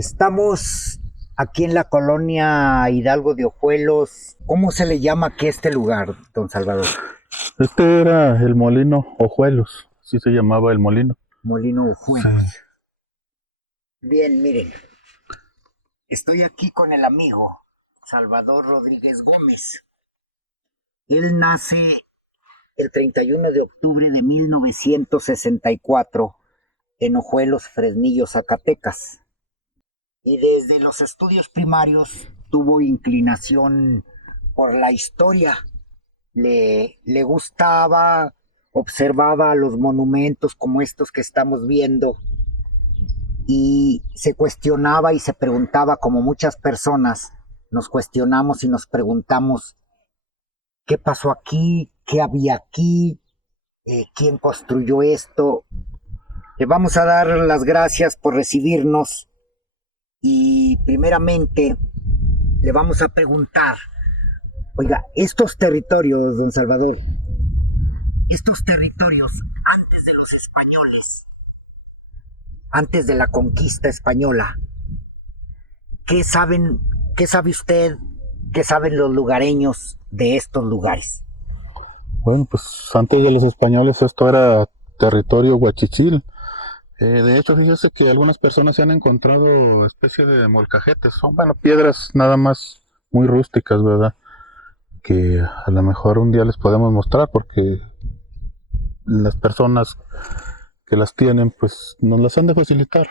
Estamos aquí en la colonia Hidalgo de Ojuelos. ¿Cómo se le llama aquí este lugar, don Salvador? Este era el molino Ojuelos, así se llamaba el molino. Molino Sí. Ojuelos. Bien, miren. Estoy aquí con el amigo Salvador Rodríguez Gómez. Él nace el 31 de octubre de 1964 en Ojuelos, Fresnillo, Zacatecas. Y desde los estudios primarios tuvo inclinación por la historia. Le gustaba, observaba los monumentos como estos que estamos viendo y se cuestionaba y se preguntaba, como muchas personas nos cuestionamos y nos preguntamos qué pasó aquí, qué había aquí, quién construyó esto. Le vamos a dar las gracias por recibirnos y primeramente le vamos a preguntar, oiga, estos territorios, don Salvador, estos territorios antes de los españoles, antes de la conquista española, ¿qué saben, qué sabe usted, qué saben los lugareños de estos lugares? Bueno, pues antes de los españoles esto era territorio huachichil. De hecho, fíjese que algunas personas se han encontrado especie de molcajetes. Son, bueno, piedras nada más muy rústicas, ¿verdad? Que a lo mejor un día les podemos mostrar porque las personas que las tienen, pues nos las han de facilitar.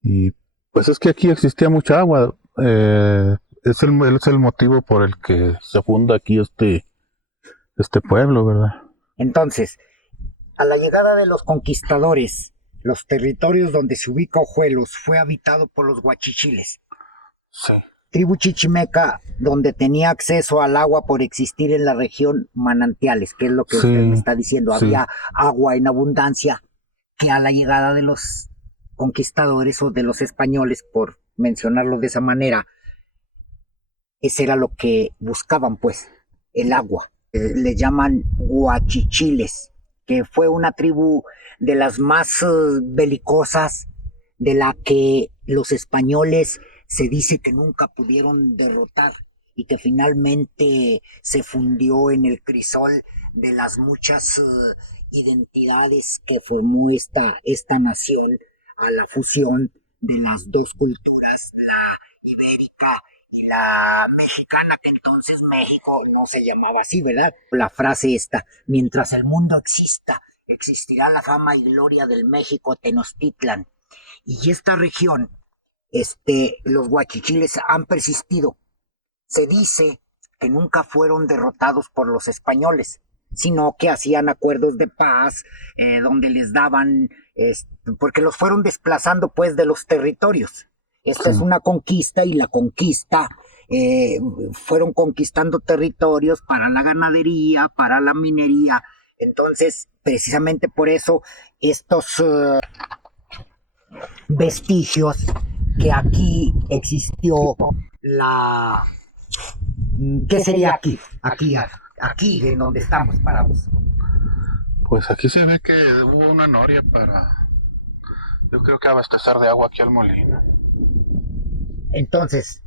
Y pues es que aquí existía mucha agua. Es el motivo por el que se funda aquí este pueblo, ¿verdad? Entonces, a la llegada de los conquistadores, los territorios donde se ubica Ojuelos fue habitado por los huachichiles. Sí. Tribu chichimeca, donde tenía acceso al agua por existir en la región manantiales, que es lo que usted me está diciendo. Sí. Había agua en abundancia que a la llegada de los conquistadores o de los españoles, por mencionarlo de esa manera, ese era lo que buscaban, pues, el agua. Le llaman huachichiles, que fue una tribu de las más belicosas, de la que los españoles se dice que nunca pudieron derrotar y que finalmente se fundió en el crisol de las muchas identidades que formó esta nación a la fusión de las dos culturas, la ibérica y la mexicana, que entonces México no se llamaba así, ¿verdad? La frase esta, mientras el mundo exista, existirá la fama y gloria del México Tenochtitlan. Y esta región, los huachichiles han persistido. Se dice que nunca fueron derrotados por los españoles, sino que hacían acuerdos de paz, donde les daban, porque los fueron desplazando pues de los territorios. Esta es una conquista y la conquista, fueron conquistando territorios para la ganadería, para la minería. Entonces, precisamente por eso, estos vestigios que aquí existió la... ¿Qué sería aquí? Aquí en donde estamos parados. Pues aquí se ve que hubo una noria para, yo creo que abastecer de agua aquí al molino. Entonces,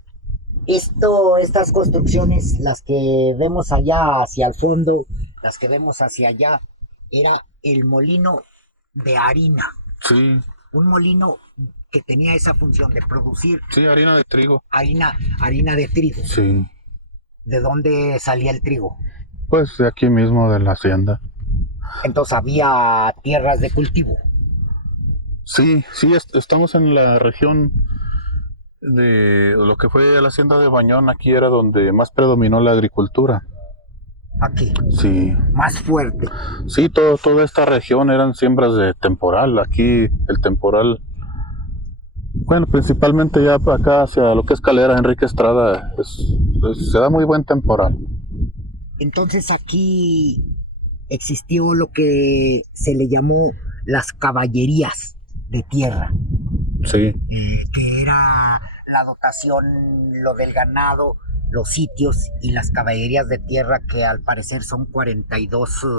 estas construcciones, las que vemos allá hacia el fondo, las que vemos hacia allá, era el molino de harina. Sí. Un molino que tenía esa función de producir. Sí, harina de trigo. Harina de trigo. Sí. ¿De dónde salía el trigo? Pues de aquí mismo, de la hacienda. Entonces había tierras de cultivo. Sí, estamos en la región de lo que fue la hacienda de Bañón. Aquí era donde más predominó la agricultura. Aquí. Sí. Más fuerte. Sí, toda esta región eran siembras de temporal. Aquí el temporal, bueno, principalmente ya acá hacia lo que es Calera, Enrique Estrada, se da muy buen temporal. Entonces aquí existió lo que se le llamó las caballerías de tierra. Sí. Que era la dotación, lo del ganado, los sitios y las caballerías de tierra, que al parecer son 42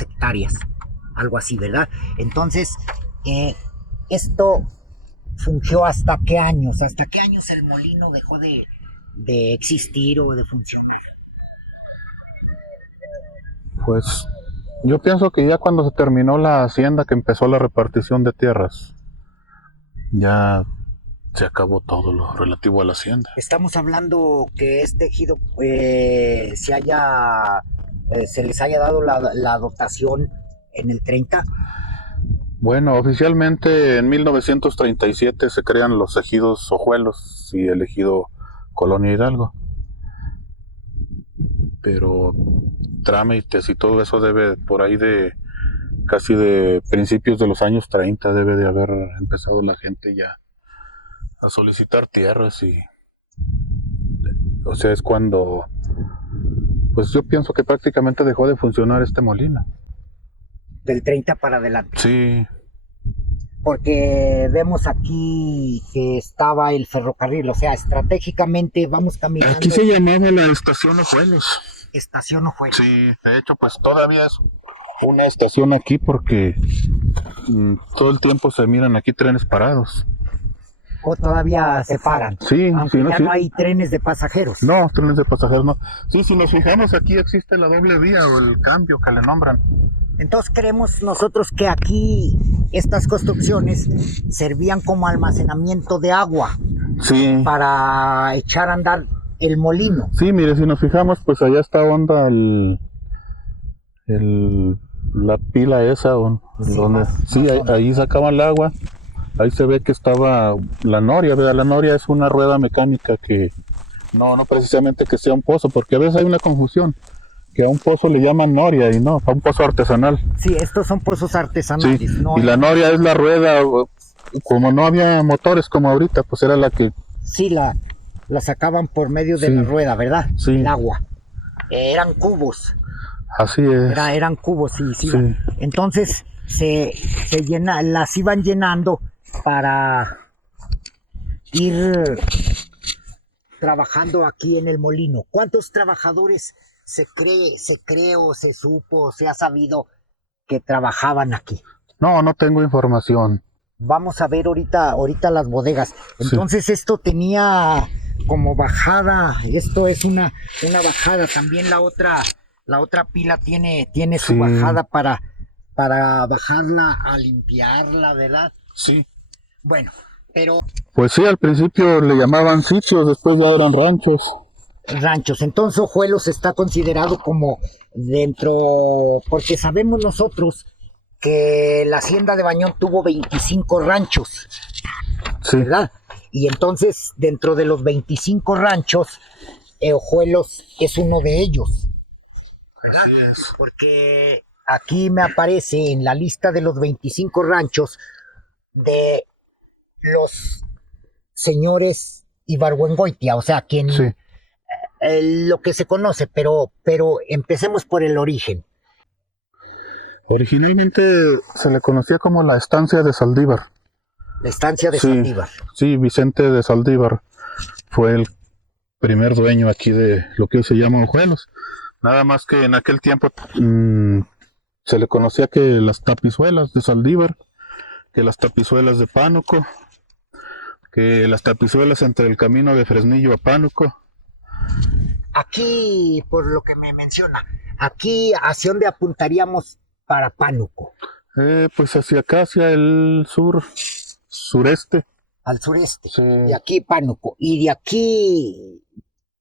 hectáreas, algo así, ¿verdad? Entonces, esto fungió hasta qué años? ¿Hasta qué años el molino dejó de existir o de funcionar? Pues yo pienso que ya cuando se terminó la hacienda, que empezó la repartición de tierras, ya se acabó todo lo relativo a la hacienda. Estamos hablando que este ejido se les haya dado la dotación en el 30. Bueno, oficialmente en 1937 se crean los ejidos Ojuelos y el ejido Colonia Hidalgo. Pero trámites y todo eso debe por ahí de casi de principios de los años 30 debe de haber empezado la gente ya a solicitar tierras y o sea es cuando pues yo pienso que prácticamente dejó de funcionar este molino. Del 30 para adelante. Sí, Porque vemos aquí que estaba el ferrocarril, o sea, estratégicamente vamos caminando. aquí se llamaba la estación Ojuelos. Estación Ojuelos. Sí, de hecho pues todavía es una estación aquí porque todo el tiempo se miran aquí trenes parados. O todavía se paran. Sí, aunque sí, no, ya sí. no hay trenes de pasajeros. No, trenes de pasajeros no. Sí, si nos fijamos aquí existe la doble vía o el cambio que le nombran. Entonces creemos nosotros que aquí estas construcciones servían como almacenamiento de agua Sí. para echar a andar el molino. Sí, mire, si nos fijamos, pues allá está onda la pila esa, Sí, donde, sí, ahí sacaban el agua. Ahí se ve que estaba la noria, ¿verdad? La noria es una rueda mecánica que no precisamente que sea un pozo, porque a veces hay una confusión, que a un pozo le llaman noria y no, a un pozo artesanal. Sí, estos son pozos artesanales. Sí, ¿no? y la noria es la rueda, como no había motores como ahorita, pues era la que... Sí, la sacaban por medio de Sí. la rueda, ¿verdad? Sí. El agua. Eran cubos. Así es. Eran cubos, sí. Sí. Entonces las iban llenando para ir trabajando aquí en el molino. ¿Cuántos trabajadores se cree o se supo o se ha sabido que trabajaban aquí? No tengo información. Vamos a ver ahorita las bodegas. Entonces esto tenía como bajada, esto es una bajada. También la otra pila tiene su Sí. bajada para bajarla a limpiarla, ¿verdad? Sí. Bueno, pero Pues sí, al principio le llamaban sitios, después ya eran ranchos. ranchos. Entonces Ojuelos está considerado como dentro, porque sabemos nosotros que la hacienda de Bañón tuvo 25 ranchos, Sí. ¿verdad? Y entonces dentro de los 25 ranchos, Ojuelos es uno de ellos, ¿verdad? Así es. Porque aquí me aparece en la lista de los 25 ranchos de los señores Ibargüengoitia, o sea, quien Sí. lo que se conoce, pero empecemos por el origen. Originalmente se le conocía como la estancia de Saldívar. La estancia de Sí. Saldívar. Sí, Vicente de Saldívar fue el primer dueño aquí de lo que hoy se llama Ojuelos. Nada más que en aquel tiempo se le conocía que las tapizuelas de Saldívar, que las tapizuelas de Pánuco, que las tapizuelas entre el camino de Fresnillo a Pánuco. Aquí, por lo que me menciona, aquí hacia dónde apuntaríamos para Pánuco, Pues hacia acá, hacia el sureste. al sureste. Sí. De aquí Pánuco. Y de aquí,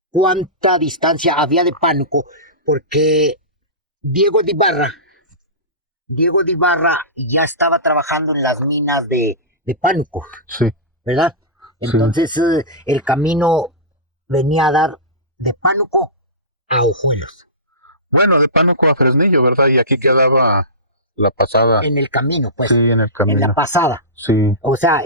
¿cuánta distancia había de Pánuco? Porque Diego de Ibarra ya estaba trabajando en las minas de Pánuco, Sí. ¿verdad? Entonces el camino venía a dar de Pánuco a Ojuelos. Bueno, de Pánuco a Fresnillo, ¿verdad? Y aquí quedaba la pasada. En el camino, pues. Sí, en el En camino. la pasada. Sí, O sea,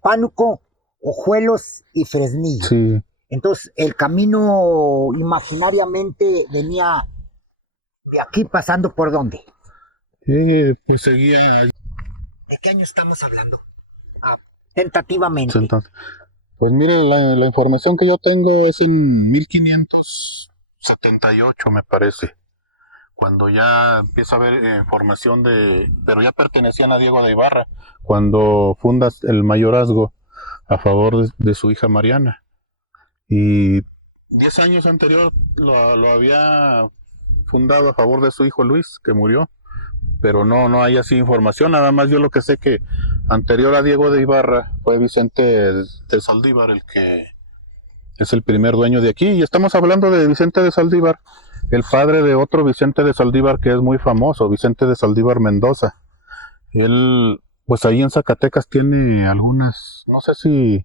Pánuco, Ojuelos y Fresnillo. sí. Entonces, el camino imaginariamente venía de aquí pasando por dónde. Pues seguía ¿De qué año estamos hablando? Tentativamente. entonces. Pues mire, la información que yo tengo es en 1578, me parece. Cuando ya empieza a haber información pero ya pertenecían a Diego de Ibarra, cuando fundas el mayorazgo a favor de su hija Mariana. Y 10 años anterior lo había fundado a favor de su hijo Luis, que murió, pero no hay así información. Nada más yo lo que sé que anterior a Diego de Ibarra fue Vicente de Saldívar el que es el primer dueño de aquí. Y estamos hablando de Vicente de Saldívar, el padre de otro Vicente de Saldívar que es muy famoso, Vicente de Saldívar Mendoza. Él, pues ahí en Zacatecas tiene algunas, no sé si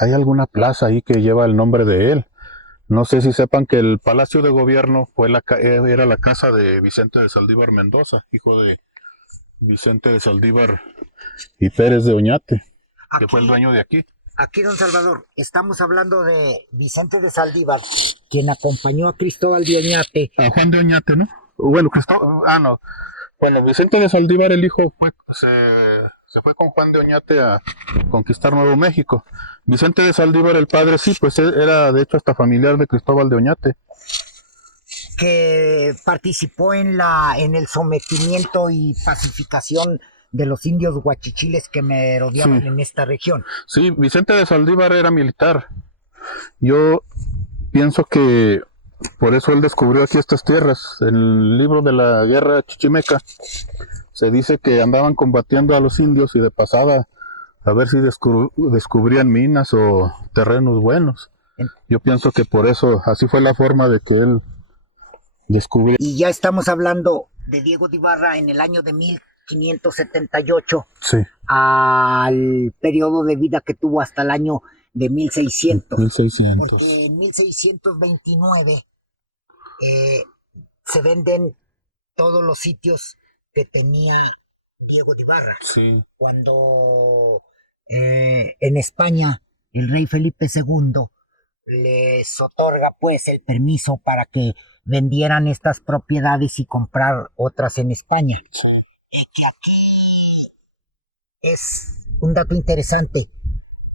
hay alguna plaza ahí que lleva el nombre de él. No sé si sepan que el Palacio de Gobierno era la casa de Vicente de Saldívar Mendoza, hijo de Vicente de Saldívar y Pérez de Oñate, que fue el dueño de aquí. Aquí, don Salvador, estamos hablando de Vicente de Saldívar, quien acompañó a Cristóbal de Oñate. A Juan de Oñate, ¿no? Bueno, no. Bueno, Vicente de Saldívar, el hijo, se fue con Juan de Oñate a conquistar Nuevo México. Vicente de Saldívar, el padre, sí, pues era de hecho hasta familiar de Cristóbal de Oñate. Que participó en el sometimiento y pacificación de los indios huachichiles que merodeaban en esta región. Sí, Vicente de Saldívar era militar. Yo pienso que por eso él descubrió aquí estas tierras. En el libro de la guerra chichimeca se dice que andaban combatiendo a los indios y de pasada a ver si descubrían minas o terrenos buenos. Yo pienso que por eso, así fue la forma de que él descubrió. Y ya estamos hablando de Diego de Ibarra en el año de 1578, sí, al periodo de vida que tuvo hasta el año de 1600. 1600. Porque en 1629 se venden todos los sitios que tenía Diego de Ibarra. Sí. Cuando en España el rey Felipe II les otorga pues el permiso para que vendieran estas propiedades y comprar otras en España. Sí. Que aquí es un dato interesante.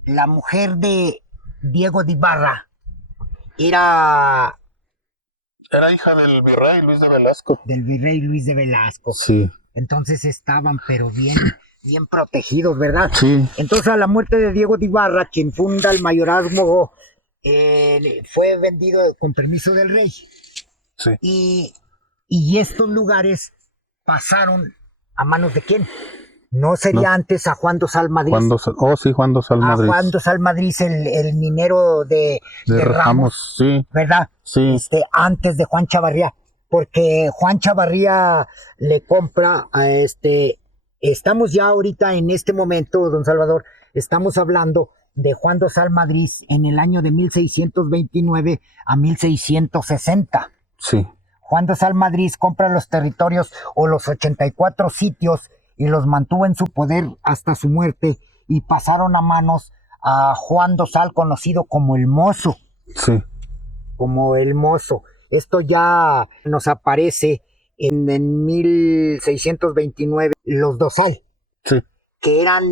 La mujer de Diego de Ibarra era hija del virrey Luis de Velasco. Del virrey Luis de Velasco. Sí. Entonces estaban pero bien protegidos, ¿verdad? Sí. Entonces a la muerte de Diego de Ibarra, quien funda el mayorazgo, fue vendido con permiso del rey. Sí. Y estos lugares pasaron ¿a manos de quién? ¿No sería antes a Juan Dosal Madrid? Juan Dosal Madrid. A Juan Dosal Madrid, el minero de Ramos, sí. ¿verdad? Sí. Antes de Juan Chavarría, porque Juan Chavarría le compra a estamos ya ahorita en este momento, don Salvador, estamos hablando de Juan Dosal Madrid en el año de 1629 a 1660. Sí. Juan Dosal Madrid compra los territorios o los 84 sitios y los mantuvo en su poder hasta su muerte y pasaron a manos a Juan Dosal, conocido como el Mozo. Sí. Como el Mozo. Esto ya nos aparece en 1629, los Dosal. Sí. Que eran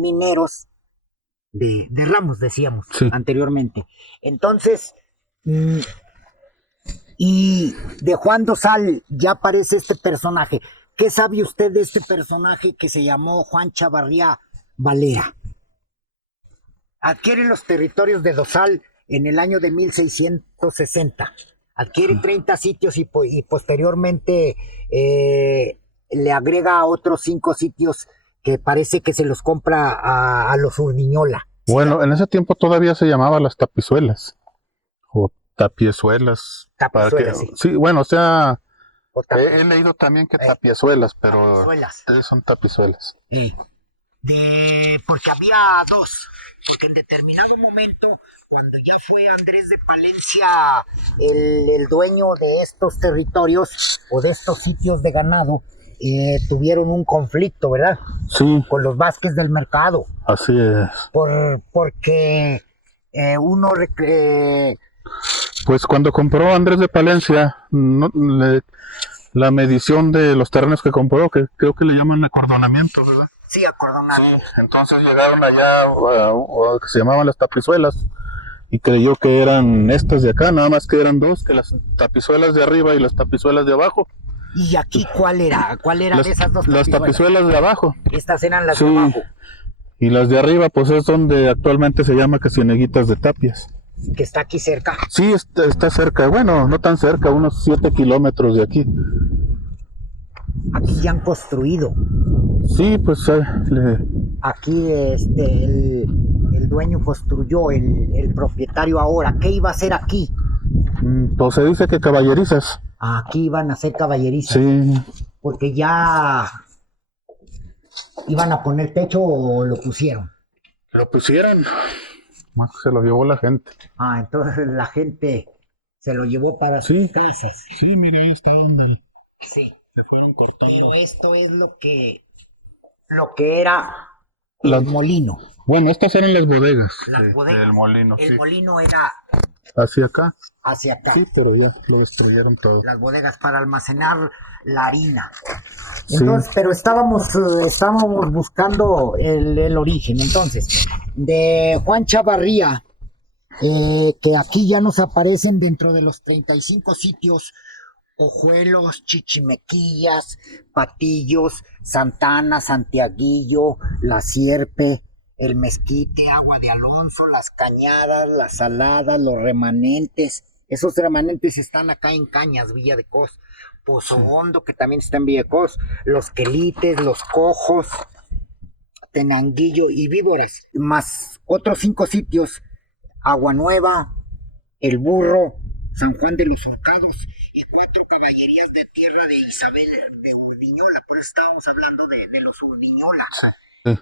mineros de Ramos, decíamos anteriormente. Entonces, y de Juan Dosal ya aparece este personaje. ¿Qué sabe usted de este personaje que se llamó Juan Chavarría Valera? Adquiere los territorios de Dosal en el año de 1660. Adquiere 30 sitios y posteriormente le agrega otros 5 sitios que parece que se los compra a los Urdiñola. Bueno, en ese tiempo todavía se llamaba las tapizuelas o tapiezuelas. Tapiezuelas, sí, bueno, o sea, he leído también que tapiezuelas, pero son tapizuelas. Sí. Porque había dos, porque en determinado momento, cuando ya fue Andrés de Palencia el dueño de estos territorios o de estos sitios de ganado, tuvieron un conflicto, ¿verdad? Sí. Con los Vázquez del Mercado. Así es. Porque uno... Pues cuando compró Andrés de Palencia, la medición de los terrenos que compró, que creo que le llaman acordonamiento, ¿verdad? Sí, acordonamiento. Sí, entonces llegaron allá, que se llamaban las tapizuelas, y creyó que eran estas de acá, nada más que eran dos, que las tapizuelas de arriba y las tapizuelas de abajo. ¿Y aquí cuál era? ¿Cuál era de esas dos tapizuelas? Las tapizuelas de abajo. Estas eran las de abajo. Y las de arriba, pues es donde actualmente se llama que Cieneguitas de Tapias. Que está aquí cerca. Sí, está cerca, bueno, no tan cerca, unos 7 kilómetros de aquí. Aquí ya han construido. Sí, pues Aquí el dueño construyó, el propietario ahora. ¿Qué iba a hacer aquí? pues se dice que caballerizas. Aquí iban a hacer caballerizas. Sí, Porque ya iban a poner techo o lo pusieron. lo pusieron. Más se lo llevó la gente. Ah, entonces la gente se lo llevó para Sí. sus casas. Sí, mira, ahí está donde Sí. se fueron cortando. Pero esto es lo que era Las- el molino. Bueno, estas eran las bodegas. Las bodegas. El molino, El sí. molino era Hacia acá. hacia acá. Sí, pero ya lo destruyeron todo. Las bodegas para almacenar la harina. Sí. Entonces, pero estábamos buscando el origen. Entonces, de Juan Chavarría, que aquí ya nos aparecen dentro de los 35 sitios: Ojuelos, Chichimequillas, Patillos, Santana, Santiaguillo, La Sierpe, El Mezquite, Agua de Alonso, Las Cañadas, Las Saladas, Los Remanentes. Esos remanentes están acá en Cañas, Villa de Cos. Pozo Hondo, que también está en Villa de Cos. Los Quelites, Los Cojos, Tenanguillo y Víboras. Más otros 5 sitios: Agua Nueva, El Burro, San Juan de los Surcados y 4 caballerías de tierra de Isabel de Urdiñola. Por eso estábamos hablando de los Urdiñola. Sí.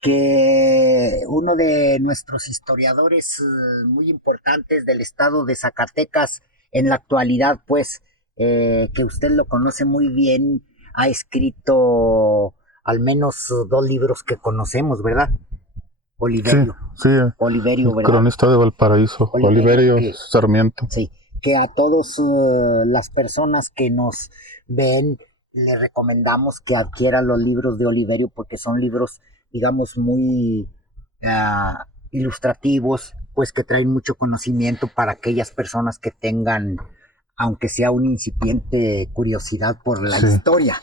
Que uno de nuestros historiadores muy importantes del estado de Zacatecas en la actualidad, pues, que usted lo conoce muy bien, ha escrito al menos 2 libros que conocemos, ¿verdad? Oliverio. Sí, Oliverio, ¿verdad? Cronista de Valparaíso, Oliverio que- Sarmiento. Sí, que a todas las personas que nos ven le recomendamos que adquieran los libros de Oliverio, porque son libros, digamos, muy ilustrativos, pues que traen mucho conocimiento para aquellas personas que tengan, aunque sea una incipiente curiosidad por la Sí. historia.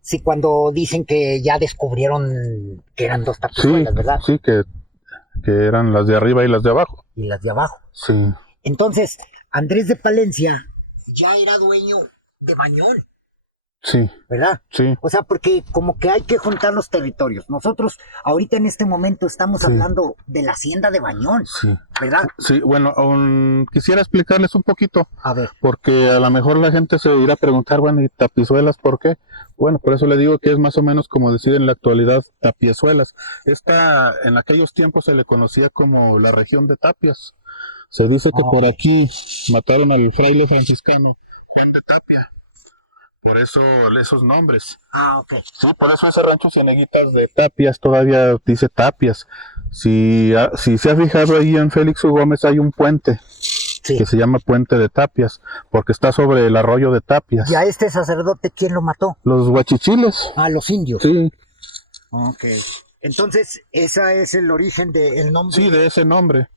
Sí, cuando dicen que ya descubrieron que eran 2 Sí, tapizuelas, ¿verdad? sí, que eran las de arriba y las de abajo. Y las de abajo. Sí, Entonces, Andrés de Palencia ya era dueño de Bañón, sí, ¿verdad? sí. O sea, porque como que hay que juntar los territorios. Nosotros ahorita en este momento estamos Sí. hablando de la hacienda de Bañón, Sí, ¿verdad? sí, bueno, quisiera explicarles un poquito, A ver, porque a lo mejor la gente se irá a preguntar, bueno, ¿y Tapizuelas por qué? Bueno, por eso le digo que es más o menos como decir en la actualidad Tapiezuelas. Esta, en aquellos tiempos se le conocía como la región de Tapias. Se dice que por aquí mataron al fraile franciscano Juan de Tapia. Por eso esos nombres. ok. Sí, por eso ese rancho Cieneguitas de Tapias todavía dice Tapias. Si se ha fijado ahí en Félix U. Gómez hay un puente Sí. que se llama Puente de Tapias, porque está sobre el arroyo de Tapias. ¿Y a este sacerdote quién lo mató? Los huachichiles. A los indios. Sí, Ok. Entonces, ese es el origen del nombre. sí, de ese nombre.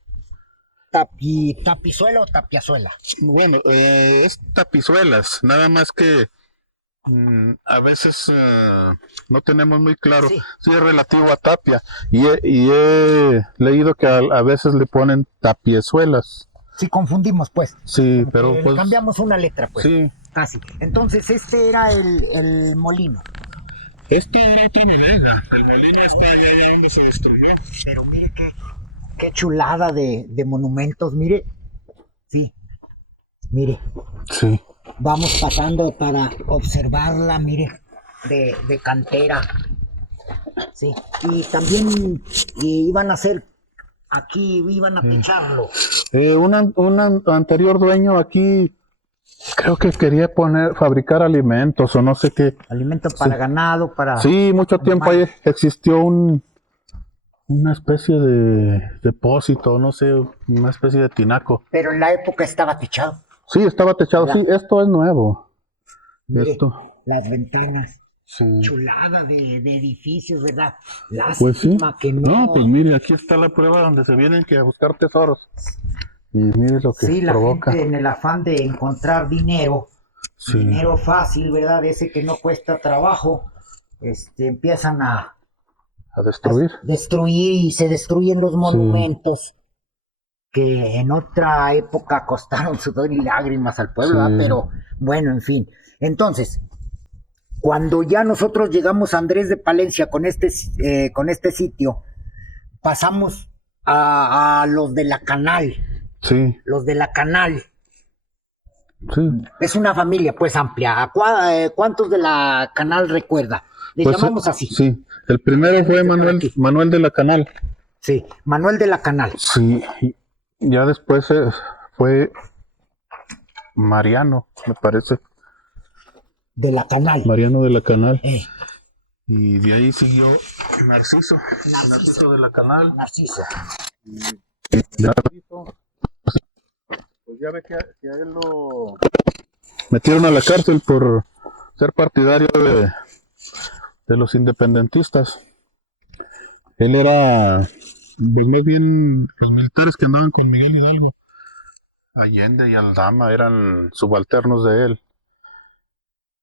¿Tapizuela o Tapiazuela? Bueno, es Tapizuelas, nada más que a veces no tenemos muy claro Sí. si es relativo a Tapia. Y he leído que a veces le ponen Tapiezuelas. Sí, confundimos, pues. Sí, pero Le pues cambiamos una letra, pues. sí. Casi. Entonces, este era el molino. Esto era otra bodega. El molino está allá donde se destruyó. Pero mire qué chulada de monumentos, mire. Sí, mire. Sí. Vamos pasando para observarla, mire, de cantera. Sí, y también iban a hacer, aquí iban a techarlo. Un anterior dueño aquí creo que quería fabricar alimentos o no sé qué. Alimento para ganado, para... Sí, mucho tiempo ahí existió una especie de depósito, no sé, una especie de tinaco. Pero en la época estaba techado. Sí, estaba techado. Ya. Sí, esto es nuevo. Mire, Esto. las ventanas, Sí. chulada de edificios, ¿verdad? Pues sí. Lástima que no... No, pues mire, aquí está la prueba donde se vienen que a buscar tesoros. Y mire lo que Sí, la provoca. gente en el afán de encontrar dinero, Sí. dinero fácil, ¿verdad? Ese que no cuesta trabajo, empiezan a a destruir. Destruir, y se destruyen los monumentos que en otra época costaron sudor y lágrimas al pueblo, ¿verdad? Pero bueno, en fin. Entonces, cuando ya nosotros llegamos a Andrés de Palencia con este sitio, pasamos a los de la Canal. Sí. Los de la Canal. Sí. Es una familia pues amplia. ¿Cuántos de la Canal recuerda? Le Pues, llamamos así. Sí, el primero fue Manuel de la Canal. Sí, Manuel de la Canal. Sí, ya después fue Mariano, me parece. De la Canal. Mariano de la Canal. Y de ahí siguió Narciso de la Canal. Narciso. Pues ya ve que a él lo metieron a la cárcel por ser partidario de los independentistas. Él era, pues más bien, los militares que andaban con Miguel Hidalgo, Allende y Aldama, eran subalternos de él.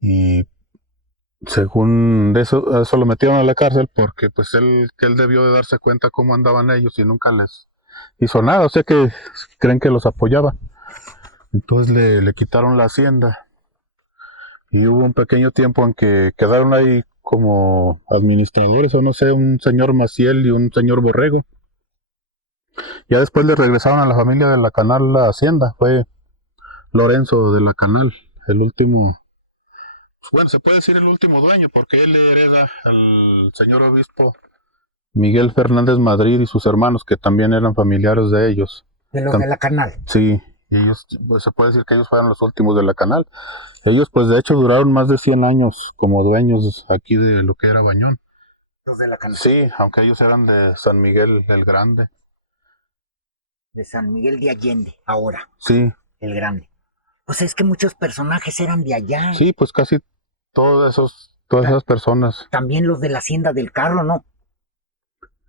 Y según eso lo metieron a la cárcel porque pues él debió de darse cuenta cómo andaban ellos y nunca les hizo nada, o sea que creen que los apoyaba. Entonces le quitaron la hacienda y hubo un pequeño tiempo en que quedaron ahí como administradores, o no sé, un señor Maciel y un señor Borrego. Ya después le regresaron a la familia de la Canal la hacienda, fue Lorenzo de la Canal, el último, bueno, se puede decir el último dueño, porque él le hereda al señor obispo Miguel Fernández Madrid y sus hermanos, que también eran familiares de ellos. De los de la Canal. Sí, y ellos, pues se puede decir que ellos fueron los últimos de la Canal. Ellos, pues de hecho, duraron más de 100 años como dueños aquí de lo que era Bañón. Los de la Canal. Sí, aunque ellos eran de San Miguel el Grande. De San Miguel de Allende, ahora. Sí. El Grande. O sea, es que muchos personajes eran de allá. Sí, pues casi todas esas personas. También los de la Hacienda del Carro, ¿no?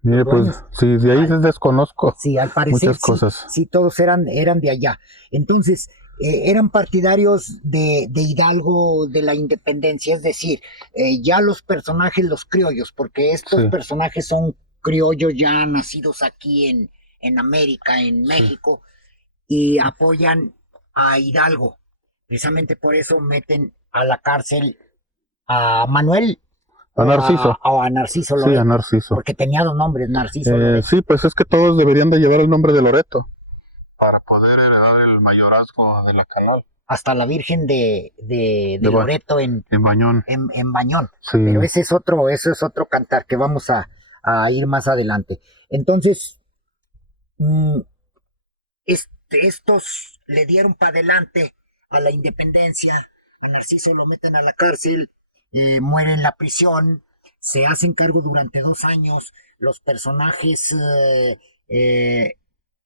Mire, pues, sí, de ahí desconozco. Sí, al parecer muchas cosas. Sí, todos eran de allá. Entonces, eran partidarios de Hidalgo, de la independencia, es decir, ya los personajes, los criollos, porque estos personajes son criollos ya nacidos aquí en América, en México, y apoyan a Hidalgo. Precisamente por eso meten a la cárcel a Manuel. A Narciso. A Narciso Loreto. Sí, a Narciso. Porque tenía dos nombres, Narciso Loreto. Sí, pues es que todos deberían de llevar el nombre de Loreto para poder heredar el mayorazgo de la Canal. Hasta la Virgen de Loreto en Bañón. En Bañón. Sí. Pero ese es otro cantar que vamos a ir más adelante. Entonces, estos le dieron para adelante a la independencia. A Narciso lo meten a la cárcel. Muere en la prisión, se hacen cargo durante 2 años los personajes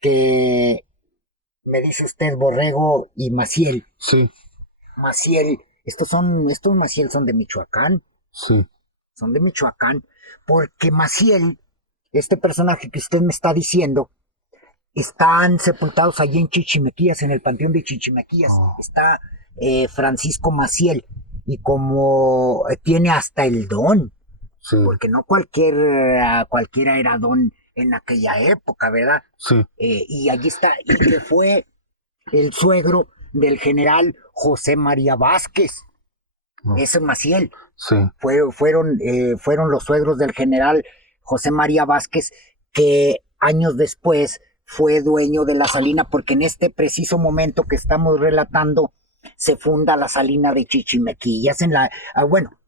que me dice usted, Borrego y Maciel. Sí. Maciel, estos Maciel son de Michoacán. Sí. Son de Michoacán, porque Maciel, este personaje que usted me está diciendo, están sepultados allí en Chichimequillas, en el panteón de Chichimequillas. Está Francisco Maciel. Y como tiene hasta el don, porque no cualquiera era don en aquella época, ¿verdad? Sí. Y allí está, y que fue el suegro del general José María Vázquez. Ese es Maciel. Sí. Fueron los suegros del general José María Vázquez, que años después fue dueño de la salina, porque en este preciso momento que estamos relatando, se funda la salina de Chichimequillas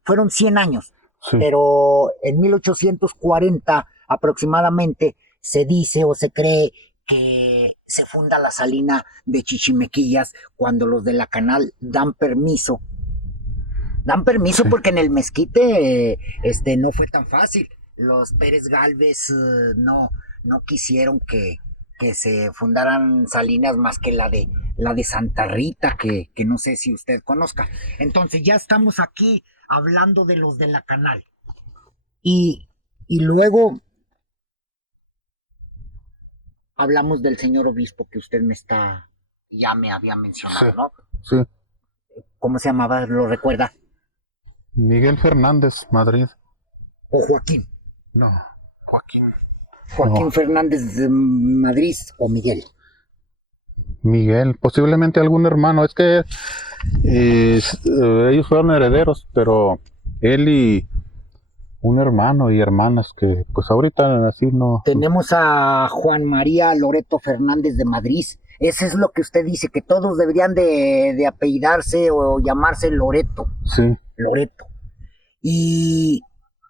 fueron 100 años, pero en 1840 aproximadamente se dice o se cree que se funda la salina de Chichimequillas cuando los de la Canal dan permiso porque en el mezquite no fue tan fácil. Los Pérez Gálvez no quisieron que se fundaran salinas más que la de Santa Rita, que no sé si usted conozca. Entonces ya estamos aquí hablando de los de la Canal. Y luego hablamos del señor obispo que usted ya me había mencionado, ¿no? Sí. ¿Cómo se llamaba? ¿Lo recuerda? Miguel Fernández Madrid. ¿O Joaquín? No, Joaquín No. Fernández de Madrid o Miguel. Miguel, posiblemente algún hermano. Es que ellos fueron herederos, pero él y un hermano y hermanas que pues ahorita así no. Tenemos a Juan María Loreto Fernández de Madrid. Ese es lo que usted dice, que todos deberían de apellidarse o llamarse Loreto. Sí, Loreto. Y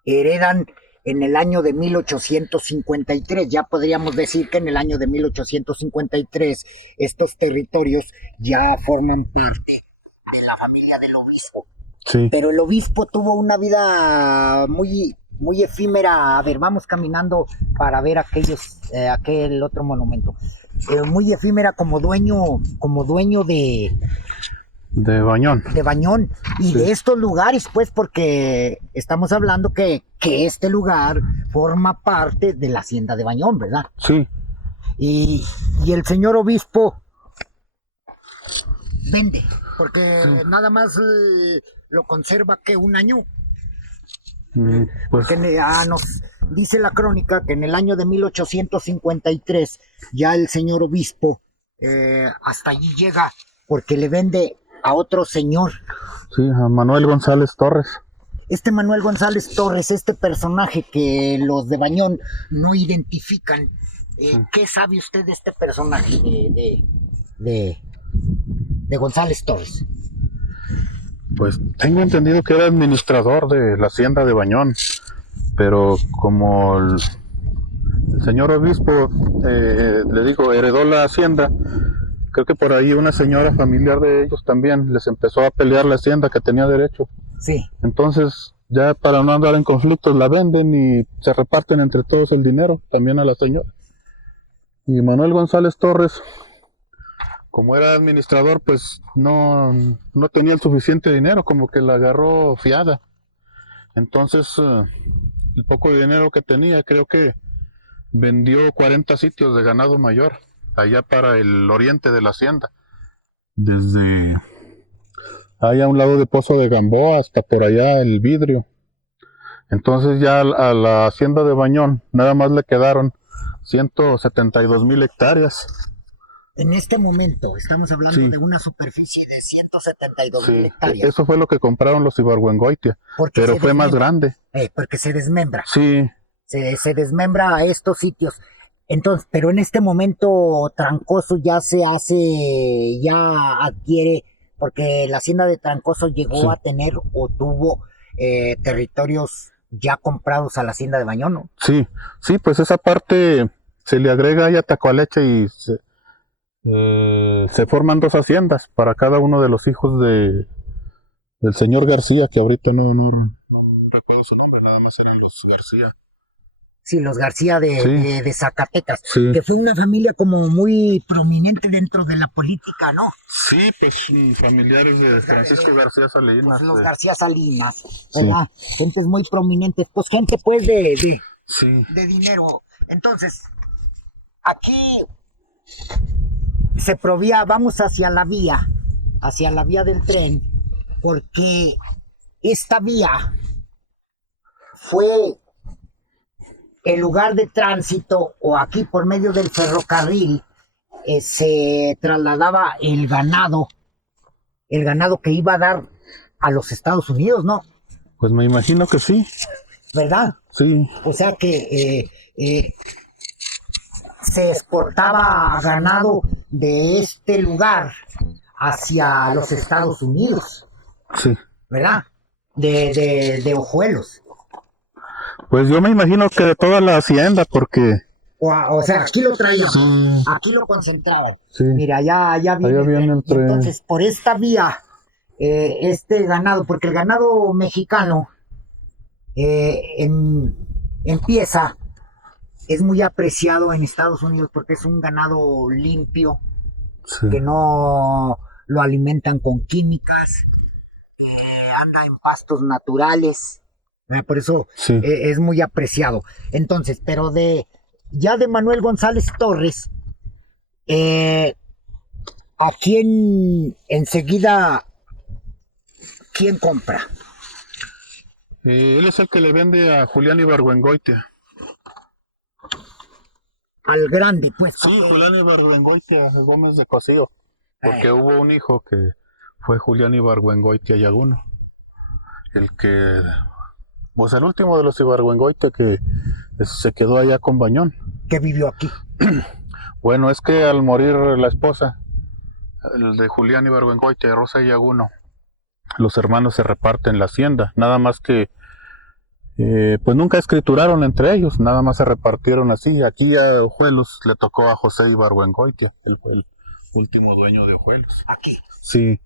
heredan en el año de 1853. Ya podríamos decir que en el año de 1853 estos territorios ya forman parte de la familia del obispo. sí. Pero el obispo tuvo una vida muy efímera. A ver, vamos caminando para ver aquel otro monumento. Muy efímera como dueño De Bañón. de Bañón y Sí. de estos lugares, pues, porque estamos hablando que este lugar forma parte de la hacienda de Bañón, ¿verdad? Sí, Y el señor obispo vende, porque nada más lo conserva que un año. pues Porque nos dice la crónica que en el año de 1853 ya el señor obispo hasta allí llega porque le vende a otro señor. sí, a Manuel González Torres. Este Manuel González Torres, este personaje que los de Bañón no identifican, ¿qué sabe usted de este personaje de González Torres? Pues tengo entendido que era administrador de la hacienda de Bañón, pero como el señor obispo, le digo, heredó la hacienda, creo que por ahí una señora familiar de ellos también les empezó a pelear la hacienda que tenía derecho. Sí. Entonces, ya para no andar en conflictos, la venden y se reparten entre todos el dinero, también a la señora. Y Manuel González Torres, como era administrador, pues no tenía el suficiente dinero, como que la agarró fiada. Entonces, el poco dinero que tenía, creo que vendió 40 sitios de ganado mayor, allá para el oriente de la hacienda. Desde ahí a un lado de Pozo de Gamboa hasta por allá el Vidrio. Entonces ya a la hacienda de Bañón nada más le quedaron 172,000 hectáreas. En este momento estamos hablando Sí. de una superficie de 172,000 Sí, hectáreas. eso fue lo que compraron los Ibargüengoitia, Porque pero se fue más desmembra. grande. Porque se desmembra. Sí, Se desmembra a estos sitios. Entonces, pero en este momento Trancoso ya adquiere, porque la hacienda de Trancoso llegó Sí. a tener o tuvo territorios ya comprados a la hacienda de Bañón, ¿no? sí, sí, pues esa parte se le agrega ahí a Tacoaleche y se forman dos haciendas para cada uno de los hijos del señor García, que ahorita no recuerdo su nombre, nada más eran los García. Sí, los García Sí. de Zacatecas, Sí. que fue una familia como muy prominente dentro de la política, ¿no? Sí, pues familiares de Francisco García Salinas. Pues los García Salinas, Sí. ¿verdad? Gentes muy prominentes, pues gente pues Sí, de dinero. Entonces, aquí se provía, vamos hacia la vía del tren, porque esta vía fue el lugar de tránsito, o aquí por medio del ferrocarril se trasladaba el ganado que iba a dar a los Estados Unidos, ¿no? pues me imagino que sí. ¿Verdad? Sí, O sea que se exportaba ganado de este lugar hacia los Estados Unidos, sí. ¿verdad? De Ojuelos. Pues yo me imagino que de toda la hacienda, porque O sea, aquí lo traían, sí, aquí lo concentraban. sí, Mira, allá viene allá el viene tren. el Y tren. entonces, por esta vía, este ganado, porque el ganado mexicano empieza, es muy apreciado en Estados Unidos porque es un ganado limpio, sí, que no lo alimentan con químicas, que anda en pastos naturales, por eso sí. es muy apreciado. Entonces, pero ya de Manuel González Torres, ¿a quién enseguida, quién compra? Él es el que le vende a Julián Ibargüengoitia. al grande, pues. Sí, Julián Ibargüengoitia Gómez de Cosío, porque Eh. hubo un hijo que fue Julián Ibargüengoitia Yaguno, el que, pues el último de los Ibargüengoitia que se quedó allá con Bañón. Que vivió aquí. Bueno, es que al morir la esposa, el de Julián Ibargüengoitia, Rosa Yaguno, los hermanos se reparten la hacienda, nada más que pues nunca escrituraron entre ellos, nada más se repartieron así. Aquí a Ojuelos le tocó a José Ibargüengoitia, él fue el último dueño de Ojuelos. Aquí. Sí.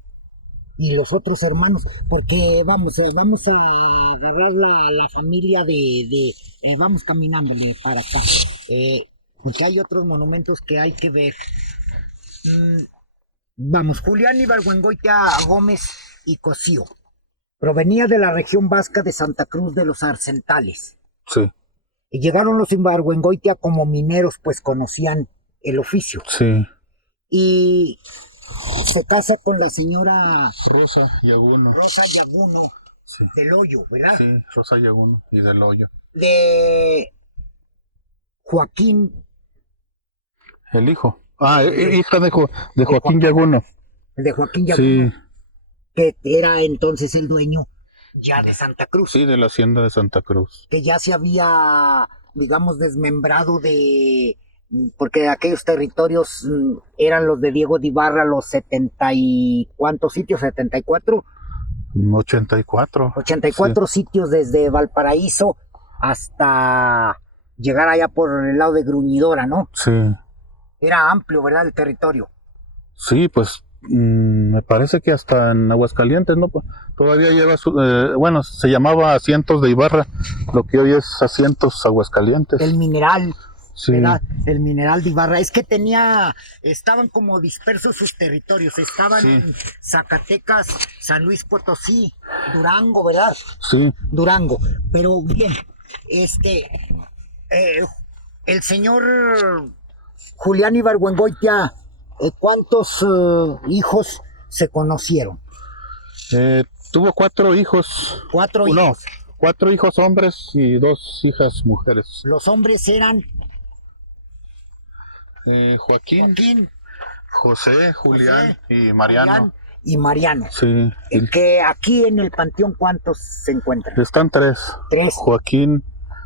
Y los otros hermanos, porque vamos a agarrar la familia vamos caminándole para acá, porque hay otros monumentos que hay que ver. Vamos, Julián Ibargüengoitia Gómez y Cosío. Provenía de la región vasca de Santa Cruz de los Arcentales. Sí. Y llegaron los Ibargüengoitia como mineros, pues conocían el oficio. Sí. Y se casa con la señora Rosa Yaguno. Rosa Yaguno, Sí. del Hoyo, ¿verdad? Sí, Rosa Yaguno y del Hoyo. De Joaquín. El hijo. Hija de Joaquín Yaguno. De Joaquín Yaguno, Sí. que era entonces el dueño ya de Santa Cruz. Sí, de la hacienda de Santa Cruz. Que ya se había, digamos, desmembrado porque aquellos territorios eran los de Diego de Ibarra, los 70 y ¿cuántos sitios? 74. 84. 84 sitios desde Valparaíso hasta llegar allá por el lado de Gruñidora, ¿no? Sí. Era amplio, ¿verdad? El territorio. Sí, pues me parece que hasta en Aguascalientes, ¿no? Todavía lleva bueno, se llamaba Asientos de Ibarra, lo que hoy es Asientos Aguascalientes. El mineral, Sí. ¿verdad? El mineral de Ibarra. Es que estaban como dispersos sus territorios. Estaban Sí. en Zacatecas, San Luis Potosí, Durango, ¿verdad? Sí. Durango. Pero bien, el señor Julián Ibargüengoitia, ¿cuántos hijos se conocieron? Tuvo 4 hijos. 4 No, hijos. 4 hijos hombres y 2 hijas mujeres. Los hombres eran Joaquín, José, Julián y Mariano. Julián y Mariano. Sí. Que aquí en el panteón, ¿cuántos se encuentran? Están 3. 3. Joaquín,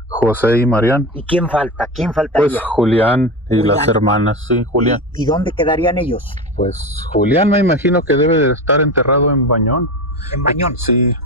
José y Mariano. ¿Y quién falta? ¿Quién faltaría? Pues Julián y Julián. las hermanas, sí, Julián. ¿Y dónde quedarían ellos? Pues Julián me imagino que debe de estar enterrado en Bañón. En Bañón. Sí.